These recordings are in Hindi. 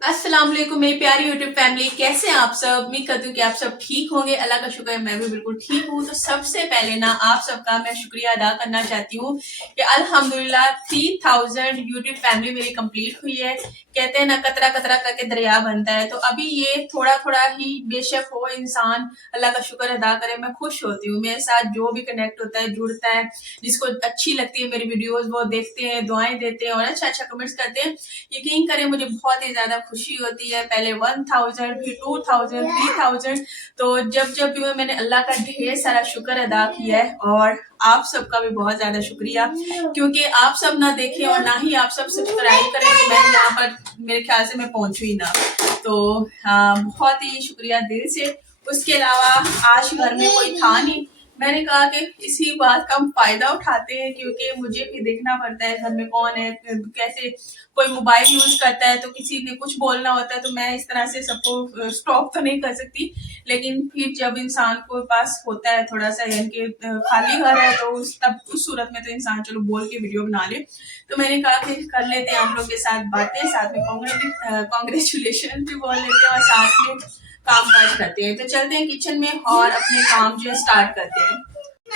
अस्सलाम वालेकुम मेरी प्यारी यूट्यूब फैमिली, कैसे हैं आप सब। उम्मीद करती हूँ कि आप सब ठीक होंगे। अल्लाह का शुक्र है मैं भी बिल्कुल ठीक हूँ। तो सबसे पहले ना आप सबका मैं शुक्रिया अदा करना चाहती हूँ कि अल्हम्दुलिल्लाह 3000 यूट्यूब फैमिली मेरी कंप्लीट हुई है। कहते हैं ना कतरा कतरा करके दरिया बनता है। तो अभी ये थोड़ा थोड़ा ही बेशक हो, इंसान अल्लाह का शुक्र अदा करे। मैं खुश होती हूँ, मेरे साथ जो भी कनेक्ट होता है, जुड़ता है, जिसको अच्छी लगती है मेरी वीडियोस वो देखते हैं, दुआएं देते हैं और अच्छा अच्छा कमेंट्स करते हैं। यकीन करें मुझे बहुत ही ज्यादा खुशी होती है। पहले 1000 फिर 2000 3000। तो जब जब भी मैंने अल्लाह का ढेर सारा शुक्र अदा किया है और आप सबका भी बहुत ज्यादा शुक्रिया, क्योंकि आप सब ना देखें और ना ही आप सब सब्सक्राइब करें तो मैं यहाँ पर मेरे ख्याल से मैं पहुंचू ही ना। तो हाँ, बहुत ही शुक्रिया दिल से। उसके अलावा आज घर में कोई था नहीं, मैंने कहा कि इसी बात का हम फायदा उठाते हैं, क्योंकि मुझे भी देखना पड़ता है घर में कौन है, कैसे कोई मोबाइल यूज करता है, तो किसी ने कुछ बोलना होता है तो मैं इस तरह से सबको स्टॉप तो नहीं कर सकती। लेकिन फिर जब इंसान को पास होता है थोड़ा सा, यानी कि खाली घर है, तो उस सूरत में तो इंसान चलो बोल के वीडियो बना ले। तो मैंने कहा कि कर लेते हैं हम लोग के साथ बातें, साथ में कॉन्ग्रेचुलेशन भी बोल लेते हैं और साथ में काम काज करते हैं। तो चलते हैं किचन में और अपने काम जो है स्टार्ट करते हैं।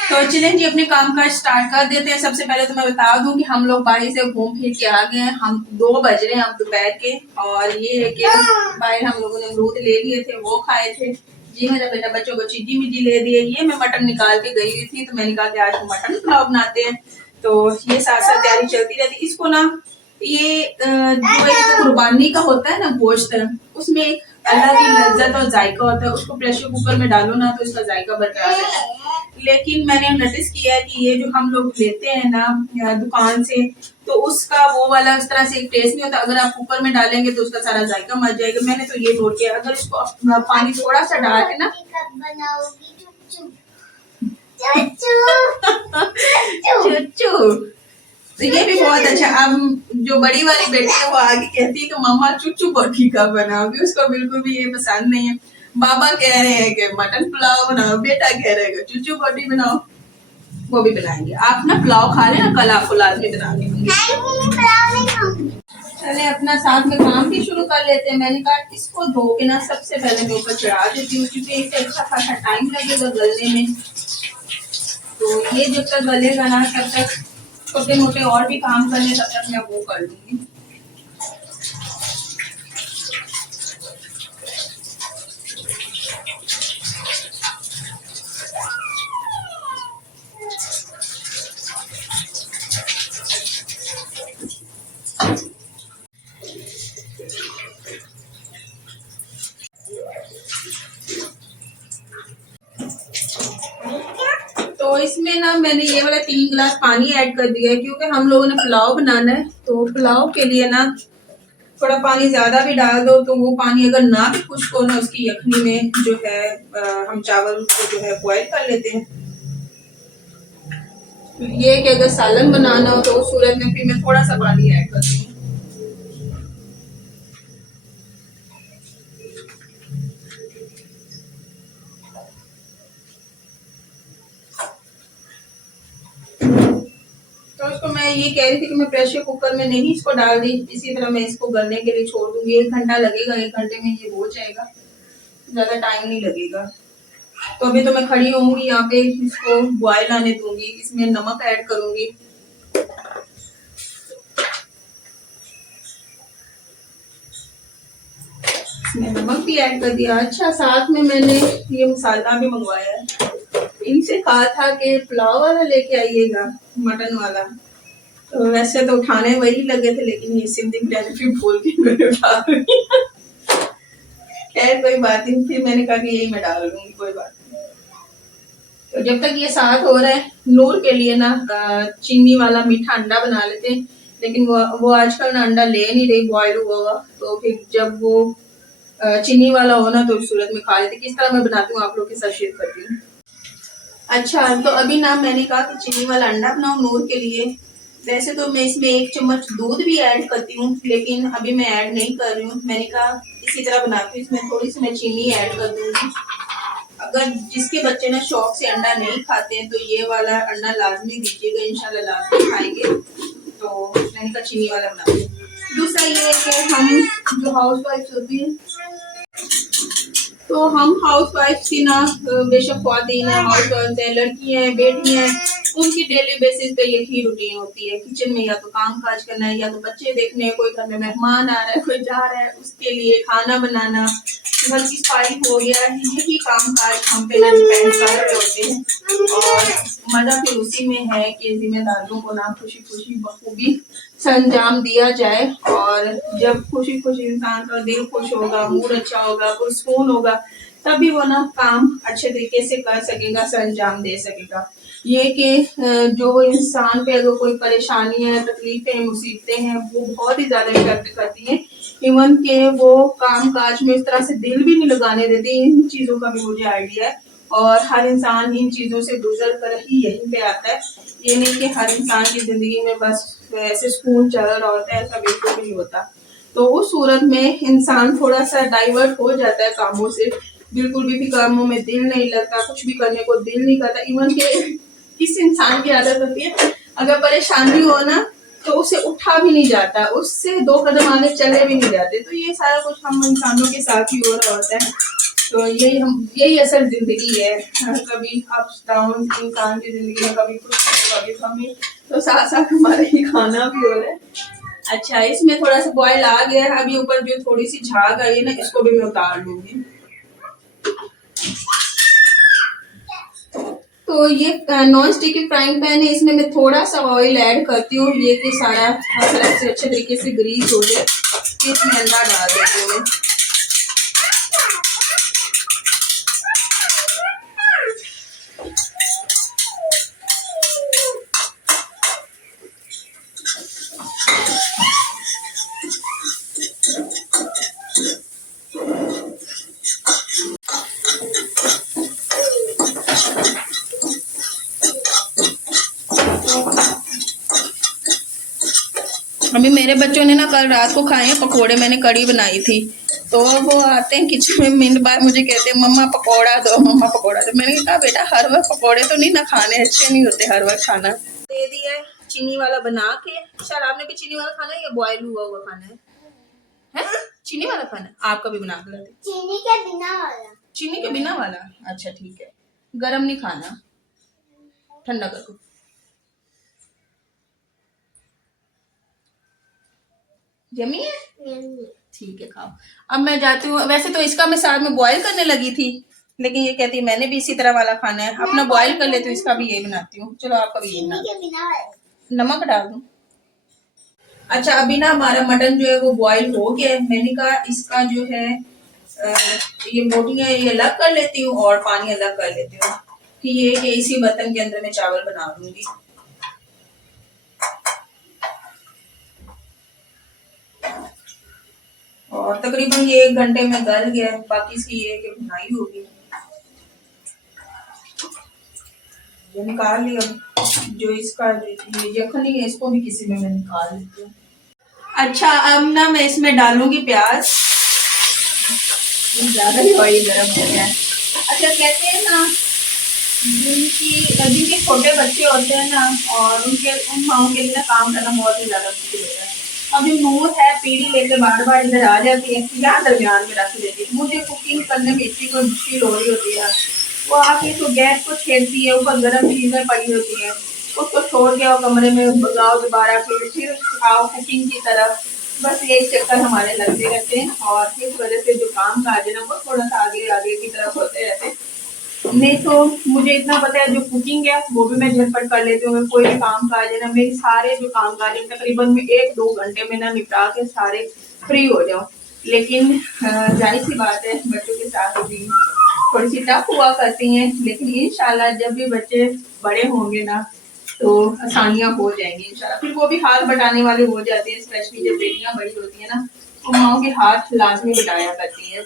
तो चलें जी, अपने काम काज स्टार्ट कर देते हैं। सबसे पहले तो मैं बता दूं कि हम लोग बाहर से घूम फिर के आ गए हैं। हम 2 बज रहे हैं अब दोपहर के, और ये है कि बाहर हम लोगों ने अमरूद ले लिए थे, वो खाए थे। जी मेरा बेटा बच्चों को चीजी मिजी ले दिए। ये मैं मटन निकाल के गई हुई थी, तो मैंने कहा कि आज हम मटन पुलाव बनाते हैं। तो ये साथ साथ तैयारी चलती रहती। इसको ना ये जो एक कुर्बानी का होता है ना गोश्त, उसमें एक अलग ही लज्जत और जायका होता है। उसको प्रेशर कुकर में डालो ना तो इसका जायका बरकरार रहता है। लेकिन मैंने नोटिस किया है कि ये जो हम लोग लेते हैं ना दुकान से, तो उसका वो वाला उस तरह से एक टेस्ट नहीं होता। अगर आप कुकर में डालेंगे तो उसका सारा जायका मर जाएगा। मैंने तो ये नोट किया। अगर इसको पानी थोड़ा सा डाल के ना चुच्चू, तो ये भी बहुत अच्छा। अब जो बड़ी वाली बेटी है वो आगे कहती है कि मामा चुच्चू बर्फी कब बनाओगी। उसको बिल्कुल भी ये पसंद नहीं है। बाबा कह रहे हैं कि मटन पुलाव बनाओ, बेटा कह रहे हैं चुच्चू बर्फी बनाओ, वो भी बनाएंगे। आप ना पुलाव खा लेना, कल आपको लाजमी बना देंगे। चले अपना साथ में काम भी शुरू कर लेते हैं। मैंने कहा इसको धो के ना सबसे पहले मैं ऊपर चढ़ा देती हूँ, क्योंकि इसे अच्छा खासा टाइम लगेगा गलने में। तो ये जब तक गलेगा ना तब तक छोटे मोटे और भी काम करने, तब तक मैं वो कर लूंगी। तो इसमें ना मैंने ये वाला 3 गिलास पानी ऐड कर दिया है, क्योंकि हम लोगों ने पुलाव बनाना है। तो पुलाव के लिए ना थोड़ा पानी ज्यादा भी डाल दो तो वो पानी अगर ना भी खुश्क हो ना, उसकी यखनी में जो है हम चावल को जो है बॉयल कर लेते हैं। ये कि अगर सालन बनाना हो तो उस सूरत में फिर मैं थोड़ा सा पानी ऐड करती हूँ। तो उसको मैं ये कह रही थी कि मैं प्रेशर कुकर में नहीं इसको डाल दी, इसी तरह मैं इसको गलने के लिए छोड़ दूंगी। 1 घंटा लगेगा, 1 घंटे में ये हो जाएगा, ज्यादा टाइम नहीं लगेगा। तो अभी तो मैं खड़ी होंगी यहाँ पे, इसको बॉयल आने दूंगी। इसमें नमक ऐड करूंगी। इसमें नमक भी ऐड कर दिया। अच्छा, साथ में मैंने ये मसाला भी मंगवाया है। इनसे कहा था कि पुलाव वाला लेके आइएगा, मटन वाला। तो वैसे तो उठाने वही लगे थे, लेकिन ये सिंधी बिरयानी फिर भूल के मैंने उठा रही। खैर कोई बात नहीं, फिर मैंने कहा कि यही मैं डाल लूंगी, कोई बात नहीं। तो जब तक ये साथ हो रहा है, नूर के लिए ना चीनी वाला मीठा अंडा बना लेते हैं। लेकिन वो आजकल ना अंडा ले नहीं रही बॉयल हुआ हुआ। तो फिर जब वो चीनी वाला हो ना तो उस सूरत में खा लेते। किस तरह मैं बनाती हूँ आप लोग के साथ शेयर करती हूँ। अच्छा, तो अभी ना मैंने कहा कि चीनी वाला अंडा बनाओ नूर के लिए। वैसे तो मैं इसमें 1 चम्मच दूध भी ऐड करती हूँ, लेकिन अभी मैं ऐड नहीं कर रही हूँ। मैंने कहा इसी तरह बनाती हूँ, इसमें थोड़ी सी मैं चीनी ऐड कर दूंगी। अगर जिसके बच्चे ना शौक से अंडा नहीं खाते हैं तो ये वाला अंडा लाजमी दीजिएगा, इंशाल्लाह लाजमी खाएंगे। तो मैंने कहा चीनी वाला बना दूँ। दूसरा ये है कि हम जो हाउस वाइफ होती हैं, तो हम हाउस वाइफ की ना बेशक ख्वातीन है, हाउस वाइफ है, लड़की हैं, बेटी हैं, उनकी डेली बेसिस पे यही रूटीन होती है। किचन में या तो काम काज करना है, या तो बच्चे देखने हैं, कोई घर में मेहमान आ रहा है, कोई जा रहा है, उसके लिए खाना बनाना, घर की सफाई हो गया, यही काम काज हम पे ना डिपेंड कर रहे होते हैं। और मजा फिर उसी में है कि जिम्मेदारियों को ना खुशी खुशी बखूबी संजाम दिया जाए। और जब खुशी खुशी इंसान का दिल खुश होगा, मूड अच्छा होगा, पुरसकून होगा, तभी वो ना काम अच्छे तरीके से कर सकेगा, संजाम दे सकेगा। ये कि जो इंसान पे अगर कोई परेशानी है, तकलीफें, मुसीबतें हैं, वो बहुत ही ज्यादा इफेक्ट करती हैं। इवन के वो काम काज में इस तरह से दिल भी नहीं लगाने देती। इन चीजों का भी मुझे आइडिया है, और हर इंसान इन चीजों से गुजर कर ही यहीं पे आता है। ये नहीं कि हर इंसान की जिंदगी में बस ऐसे सुकून चल रहा होता है, ऐसा बिल्कुल नहीं होता। तो उस सूरत में इंसान थोड़ा सा डाइवर्ट हो जाता है कामों से, बिल्कुल भी कामों में दिल नहीं लगता, कुछ भी करने को दिल नहीं करता। इवन के किस इंसान की आदत होती है, अगर परेशानी हो ना तो उसे उठा भी नहीं जाता, उससे 2 कदम आगे चले भी नहीं जाते। तो ये सारा कुछ हम इंसानों के साथ ही हो रहा होता है। तो यही असल जिंदगी है। कभी अप्स डाउन इंसान की जिंदगी में, कभी कुछ कभी कमी, तो साथ साथ हमारा ही खाना भी हो रहा है। अच्छा, इसमें थोड़ा सा बॉयल आ गया है, अभी ऊपर जो थोड़ी सी झाग आई है ना, इसको भी मैं उतार लूंगी। तो ये नॉन स्टिकी फ्राइंग पैन है, इसमें मैं थोड़ा सा ऑयल ऐड करती हूँ, ये कि सारा मतलब से अच्छे तरीके से ग्रीस हो जाए। इसमें अंडा डाल देती हूँ मैं। अभी मेरे बच्चों ने ना कल रात को खाए हैं पकोड़े, मैंने कड़ी बनाई थी, तो वो आते हैं किचन में, मिनट बाद मुझे कहते हैं मम्मा पकोड़ा दो, मम्मा पकोड़ा दो। मैंने कहा बेटा हर वक्त पकोड़े तो नहीं ना खाने, अच्छे नहीं होते हर वक्त खाना। दे दिया है चीनी वाला बना के। शायद आपने भी चीनी वाला खाना है या बॉयल हुआ हुआ खाना है? चीनी वाला खाना है? आपका भी बना के लाते। चीनी के बिना वाला। चीनी के बिना वाला, अच्छा ठीक है। गरम नहीं खाना, ठंडा करो। यमी है, ठीक है खाओ। अब मैं जाती हूँ। वैसे तो इसका मैं साथ में बॉईल करने लगी थी, लेकिन ये कहती है मैंने भी इसी तरह वाला खाना है, अपना बॉईल कर लेती हूँ, इसका भी यही बनाती हूँ। चलो आपका भी यही बना। नमक डाल दूँ। अच्छा, अभी ना हमारा मटन जो है वो बॉईल हो गया है। मैंने कहा इसका जो है ये बोटियां ये अलग कर लेती हूँ और पानी अलग कर लेती हूँ, कि ये कि इसी बर्तन के अंदर मैं चावल बना दूंगी। और तकरीबन ये 1 घंटे में गल गया है, बाकी इसकी ये कि भुनाई होगी। ये निकाल लिया। जो इसका ये यखनी है, इसको भी किसी में मैं निकाल लेती हूँ। अच्छा, अब ना मैं इसमें डालूंगी प्याज। ज्यादा ही ऑयल गर्म हो गया है। अच्छा, कहते हैं ना जिनके छोटे बच्चे होते हैं ना, और उन माओं के लिए ना काम करना बहुत ही ज्यादा मुश्किल होता है। अभी नूर है, पीढ़ी लेकर बार बार इधर आ जाती है, यहाँ दरमियान में रख देती है। मुझे कुकिंग करने में इतनी कोई मुश्किल हो रही होती है, वो आके तो गैस को छेड़ती है, ऊपर गर्म चीजें पड़ी होती है, उसको छोड़ के आओ कमरे में, भगाओ दोबारा, फिर आओ कुकिंग की तरफ। बस यही चक्कर हमारे लगते रहते हैं, और इस वजह से जो काम काज है ना वो थोड़ा सा आगे आगे की तरफ होते रहते हैं। नहीं तो मुझे इतना पता है, जो कुकिंग है वो भी मैं झटपट कर लेती हूँ। कोई भी काम काज है ना, मेरे सारे जो काम काज है तकरीबन मैं 1-2 घंटे में ना निपटा के सारे फ्री हो जाऊँ। लेकिन जाहिर सी बात है, बच्चों के साथ भी थोड़ी सी टफ हुआ करती हैं, लेकिन इंशाल्लाह जब भी बच्चे बड़े होंगे ना तो आसानियां हो जाएंगी इंशाल्लाह। फिर वो भी हाथ बटाने वाले हो जाते हैं, स्पेशली जब बेटियां बड़ी होती है ना, तो माओ के हाथ लाजमी बटाया करती है।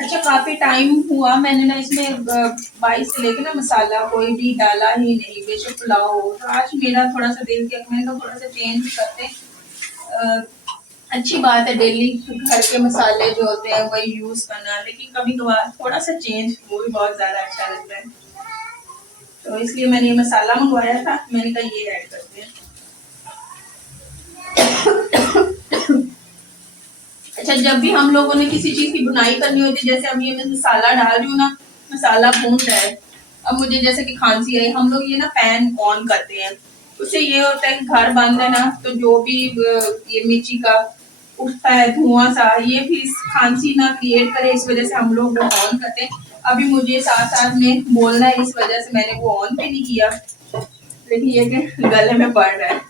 अच्छा, काफी टाइम हुआ मैंने ना इसमें 22 से लेके ना मसाला कोई भी डाला ही नहीं, बेशक पुलाव हो। तो आज मेरा थोड़ा सा दिल किया, मैंने कहा थोड़ा सा चेंज भी करते हैं। अच्छी बात है डेली घर के मसाले जो होते हैं वही यूज करना, लेकिन कभी कभार थोड़ा सा चेंज वो भी बहुत ज्यादा अच्छा लगता है। तो इसलिए मैंने ये मसाला मंगवाया था, मैंने कहा ये ऐड करते हैं। अच्छा, जब भी हम लोगों ने किसी चीज की बुनाई करनी होती है, जैसे अब ये मैं मसाला डाल रही हूँ ना, मसाला भून रहा है, अब मुझे जैसे कि खांसी आई, हम लोग ये ना पैन ऑन करते हैं, उससे ये होता है कि घर बंद है ना, तो जो भी ये मिर्ची का उठता है धुआं सा, ये फिर खांसी ना क्रिएट करे, इस वजह से हम लोग वो ऑन करते हैं। अभी मुझे साथ साथ में बोलना है, इस वजह से मैंने वो ऑन भी नहीं किया, लेकिन ये कि गले में पड़ रहा है।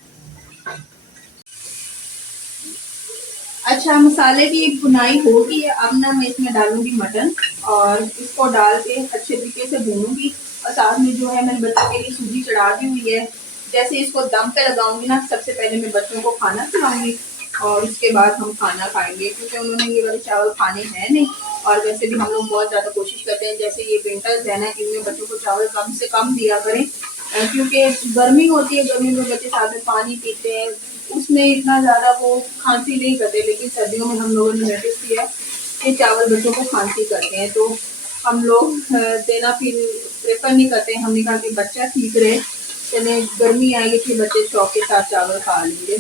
अच्छा, मसाले की बुनाई हो गई है, अब ना मैं इसमें डालूंगी मटन और इसको डाल के अच्छे तरीके से भूनूंगी। और साथ में जो है मैंने बच्चों के लिए सूजी चढ़ा दी हुई है। जैसे इसको दम पे लगाऊंगी ना, सबसे पहले मैं बच्चों को खाना खिलाऊंगी और उसके बाद हम खाना खाएंगे, क्योंकि उन्होंने ये वाले चावल खाने हैं नहीं। और वैसे भी हम लोग बहुत ज़्यादा कोशिश करते हैं, जैसे ये विंटर्स है ना, इनमें बच्चों को चावल कम से कम दिया करें, क्योंकि गर्मी होती है, गर्मी में बच्चे साथ में पानी पीते हैं, उसमें इतना ज़्यादा वो खांसी नहीं करते। लेकिन सर्दियों में हम लोगों ने नोटिस किया कि चावल बच्चों को खांसी करते हैं, तो हम लोग देना फिर प्रेफर नहीं करते। हमने कहा कि बच्चा ठीक रहे, चले गर्मी आएगी फिर बच्चे शौक के साथ चावल खा लेंगे।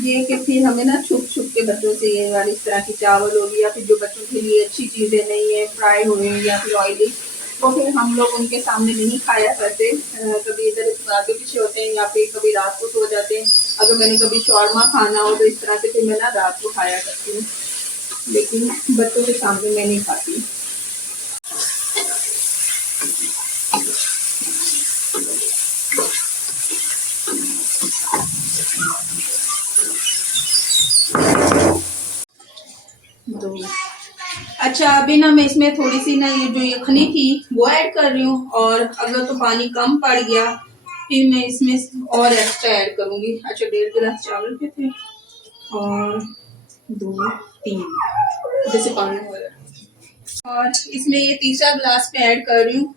ये कि फिर हमें ना छुप छुप के बच्चों से ये वाली इस तरह की चावल होगी, या फिर जो बच्चों के लिए अच्छी चीज़ें नहीं है, फ्राई हुए या फिर ऑयली, वो फिर हम लोग उनके सामने नहीं खाया करते। कभी इधर आगे पीछे होते हैं या फिर कभी रात को सो जाते हैं। अगर मैंने कभी शौरमा खाना हो तो इस तरह से फिर मैं ना रात को खाया करती हूँ, लेकिन बच्चों के सामने मैं नहीं खाती। तो अच्छा, अभी ना मैं इसमें थोड़ी सी ना ये जो यखनी थी वो ऐड कर रही हूँ, और अगर तो पानी कम पड़ गया फिर मैं इसमें और एक्स्ट्रा ऐड करूंगी। अच्छा, 1.5 गिलास चावल के थे और 2 3 जैसे पानी हो रहा है, और इसमें ये तीसरा गिलास में ऐड कर रही हूँ।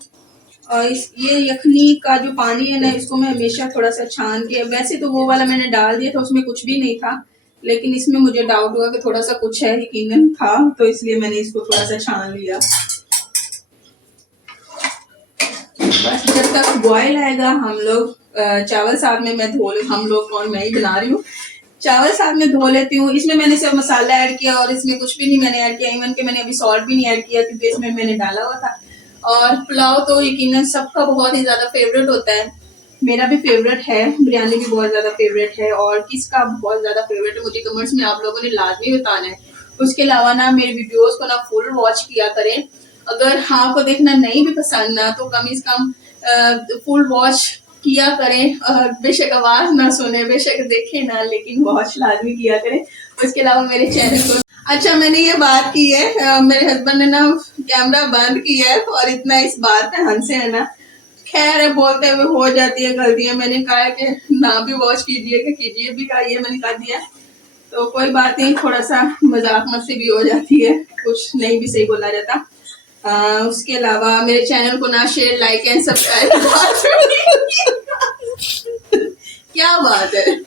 और ये यखनी का जो पानी है ना, इसको मैं हमेशा थोड़ा सा छान के, वैसे तो वो वाला मैंने डाल दिया था, उसमें कुछ भी नहीं था, लेकिन इसमें मुझे डाउट हुआ कि थोड़ा सा कुछ है, यकीनन था, तो इसलिए मैंने इसको थोड़ा सा छान लिया। बस जब तक बॉयल आएगा हम लोग चावल साथ में मैं हम लोग कौन, मैं ही बना रही हूँ, चावल साथ में धो लेती हूँ। इसमें मैंने सिर्फ मसाला ऐड किया और इसमें कुछ भी नहीं मैंने ऐड किया, इवन के मैंने अभी सॉल्ट भी नहीं ऐड किया, क्योंकि इसमें मैंने डाला हुआ था। और पुलाव तो यकीनन सबका बहुत ही ज्यादा फेवरेट होता है, मेरा भी फेवरेट है, बिरयानी भी बहुत ज्यादा फेवरेट है, और किसका बहुत ज्यादा फेवरेट है मुझे कमेंट्स में आप लोगों ने लाजमी बताना है। उसके अलावा ना मेरे वीडियोस को ना फुल वॉच किया करें, अगर आपको देखना नहीं भी पसंद ना, तो कम से कम फुल वॉच किया करें, और बेशक आवाज ना सुने, बेशक देखे ना, लेकिन वॉच लाजमी किया करें। उसके अलावा मेरे चैनल को, अच्छा मैंने ये बात की है, मेरे हस्बैंड ने ना कैमरा बंद किया है और इतना इस बात पे हंसे है ना, खैर है, बोलते हुए हो जाती है गलतियां। मैंने कहा कि ना भी वॉच कीजिए कि कीजिए भी, कहा ये मैंने कहा दिया, तो कोई बात नहीं, थोड़ा सा मजाक मस्ती भी हो जाती है, कुछ नहीं भी सही बोला जाता। उसके अलावा मेरे चैनल को ना शेयर, लाइक एंड सब्सक्राइब। क्या बात है,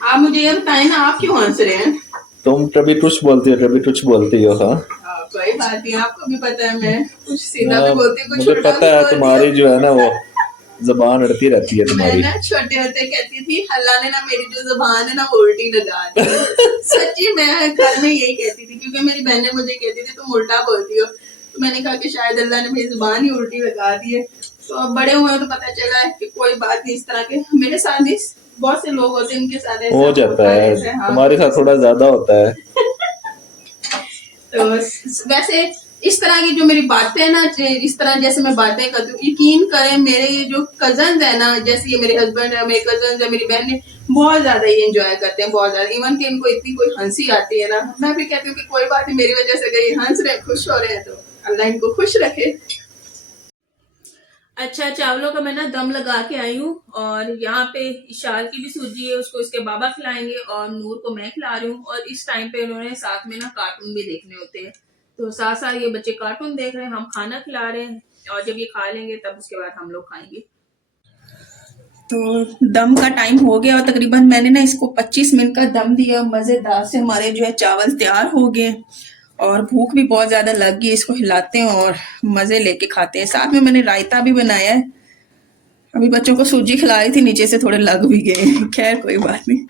आप मुझे ये बताएं ना, आप क्यों हंस रहे हैं? तुम कभी कुछ बोलती हो, कभी कुछ बोलती हो। हाँ, कोई बात नहीं, आपको भी पता है मैं कुछ सीधा भी बोलती हूँ, कुछ मुझे उल्टा पता भी है बोलती तुम्हारी हूँ। जो है ना वो जबान अड़ती रहती है मैं तुम्हारी। ना छोटे होते कहती थी, अल्लाह ने ना मेरी जो जुबान है ना वो उल्टी लगा दी। सच्ची मैं घर में यही कहती थी, क्योंकि मेरी बहनें मुझे कहती थी तुम उल्टा बोलती हो, तो मैंने कहा कि शायद अल्लाह ने मेरी जुबान ही उल्टी लगा दी है। तो अब बड़े हुए तो पता चला है कि कोई बात नहीं, इस तरह के मेरे साथ नहीं, बहुत से लोग होते हैं इनके साथ ऐसा हो जाता है, हाँ, तुम्हारे साथ थोड़ा ज्यादा होता है। तो वैसे इस तरह की जो मेरी बातें है ना, इस तरह जैसे मैं बातें करती हूँ, यकीन करें मेरे ये जो कजन है ना, जैसे ये मेरे हस्बैंड है, मेरे कजन है, मेरी बहन है, बहुत ज्यादा ये एंजॉय करते हैं, बहुत ज्यादा। इवन कि इनको इतनी कोई हंसी आती है ना, मैं भी कहती हूँ कि कोई बात नहीं, मेरी वजह से अगर ये हंस रहे हैं, खुश हो रहे हैं, तो अल्लाह इनको खुश रखे। अच्छा, चावलों का मैं ना दम लगा के आई हूँ और यहाँ पे इशार की भी सूजी है, उसको इसके बाबा खिलाएंगे और नूर को मैं खिला रही हूँ। और इस टाइम पे उन्होंने साथ में ना कार्टून भी देखने होते हैं, तो साथ साथ ये बच्चे कार्टून देख रहे हैं, हम खाना खिला रहे हैं और जब ये खा लेंगे तब उसके बाद हम लोग खाएंगे। तो दम का टाइम हो गया और तकरीबन मैंने ना इसको 25 मिनट का दम दिया। मज़ेदार से हमारे जो है चावल तैयार हो गए और भूख भी बहुत ज़्यादा लग गई। इसको हिलाते हैं और मज़े लेके खाते हैं। साथ में मैंने रायता भी बनाया है। अभी बच्चों को सूजी खिलाई थी, नीचे से थोड़े लग भी गए। खैर कोई बात नहीं।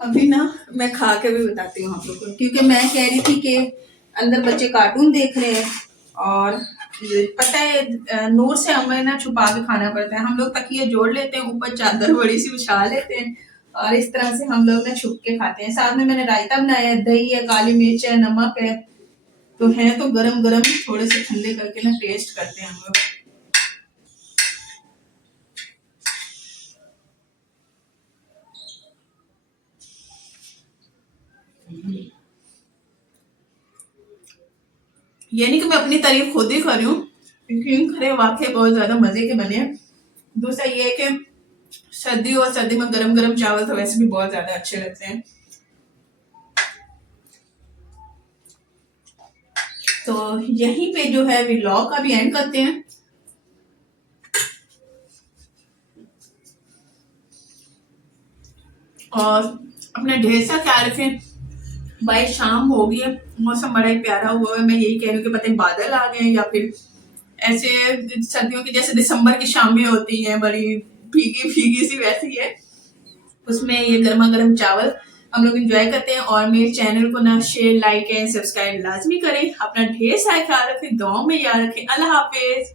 अभी ना मैं खा के भी बताती हूँ आप लोगों को, क्योंकि मैं कह रही थी कि अंदर बच्चे कार्टून देख रहे हैं और पता है नूर से हमें ना छुपा के खाना पड़ता है। हम लोग तकिए जोड़ लेते हैं, ऊपर चादर बड़ी सी बिछा लेते हैं और इस तरह से हम लोग ना छुप के खाते हैं। साथ में मैंने रायता बनाया है, दही है, काली मिर्च है, नमक है, तो है तो गरम गरम थोड़े से ठंडे करके ना टेस्ट करते हैं हम लोग। ये नहीं कि मैं अपनी तारीफ खुद ही कर रही हूँ, क्योंकि खरे वाकई बहुत ज्यादा मजे के बने हैं। दूसरा ये है कि सर्दी और सर्दी में गरम गरम चावल तो वैसे भी बहुत ज्यादा अच्छे लगते हैं। तो यहीं पे जो है व्लॉग का भी एंड करते हैं। और अपना ढेर सा ख्याल रखें। भाई शाम हो गई है, मौसम बड़ा ही प्यारा हुआ है। मैं यही कह रही हूँ कि पता नहीं बादल आ गए या फिर ऐसे सर्दियों की जैसे दिसंबर की शामें होती हैं, बड़ी भीगी भीगी सी वैसी है। उसमें ये गर्मा गर्म चावल हम लोग एंजॉय करते हैं। और मेरे चैनल को ना शेयर, लाइक एंड सब्सक्राइब लाजमी करें। अपना ढेर सारा ख्याल रखें, दुआओं में याद रखें। अल्लाह हाफिज।